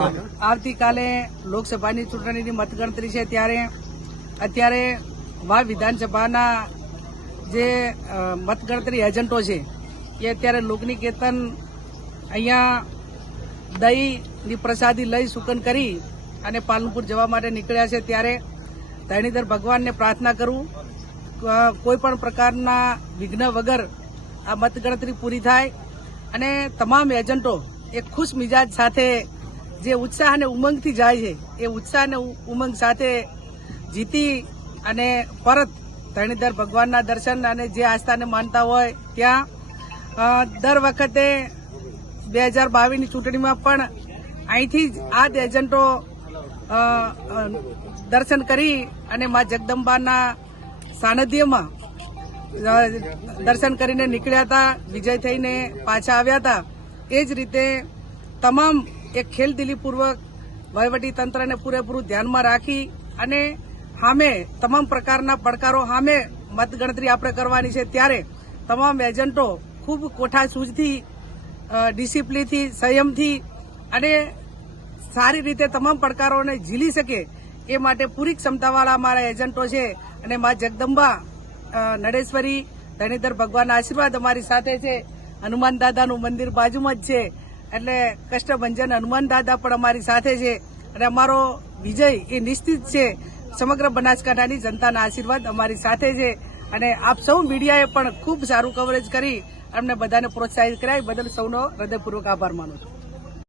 આવતીકાલે લોકસભાની ચૂંટણીની મતગણતરી છે ત્યારે અત્યારે વાવ વિધાનસભાના જે મતગણતરી એજન્ટો છે એ અત્યારે લોકનિકેતન અહીંયા દહીંની પ્રસાદી લઈ સુકન કરી અને પાલનપુર જવા માટે નીકળ્યા છે ત્યારે ધરણીધર ભગવાનને પ્રાર્થના કરું કોઈ પણ પ્રકારના વિઘ્ન વગર આ મતગણતરી પૂરી થાય અને તમામ એજન્ટો એક ખુશ મિજાજ સાથે જે ઉત્સાહ અને ઉમંગથી જાય છે એ ઉત્સાહ અને ઉમંગ સાથે જીતી અને પરત ધરણીધર ભગવાનના દર્શન અને જે આસ્થાને માનતા હોય ત્યાં દર વખતે 2022ની ચૂંટણીમાં પણ અહીંથી જ આ જ એજન્ટો દર્શન કરી અને મા જગદંબાના સાનિધ્યમાં દર્શન કરીને નીકળ્યા હતા, વિજય થઈને પાછા આવ્યા હતા। એ જ રીતે તમામ એક ખેલદિલીપૂર્વક વહીવટી તંત્રને પૂરેપૂરું ધ્યાનમાં રાખી અને સામે તમામ પ્રકારના પડકારો સામે મતગણતરી આપણે કરવાની છે ત્યારે તમામ એજન્ટો ખૂબ કોઠાસૂઝથી ડિસિપ્લિનથી સંયમથી અને સારી રીતે તમામ પડકારોને ઝીલી શકે એ માટે પૂરી ક્ષમતાવાળા અમારા એજન્ટો છે અને મા જગદંબા નડેશ્વરી ધરણીધર ભગવાનના આશીર્વાદ અમારી સાથે છે। હનુમાન દાદાનું મંદિર બાજુમાં જ છે એટલે કષ્ટભંજન હનુમાન દાદા પણ અમારી સાથે છે અને અમારો વિજય એ નિશ્ચિત છે। સમગ્ર બનાસકાંઠાની જનતાના આશીર્વાદ અમારી સાથે છે અને આપ સૌ મીડિયાએ પણ ખૂબ સારું કવરેજ કરી અમને બધાને પ્રોત્સાહિત કર્યા, બદલ સૌનો હૃદયપૂર્વક આભાર માનું છું।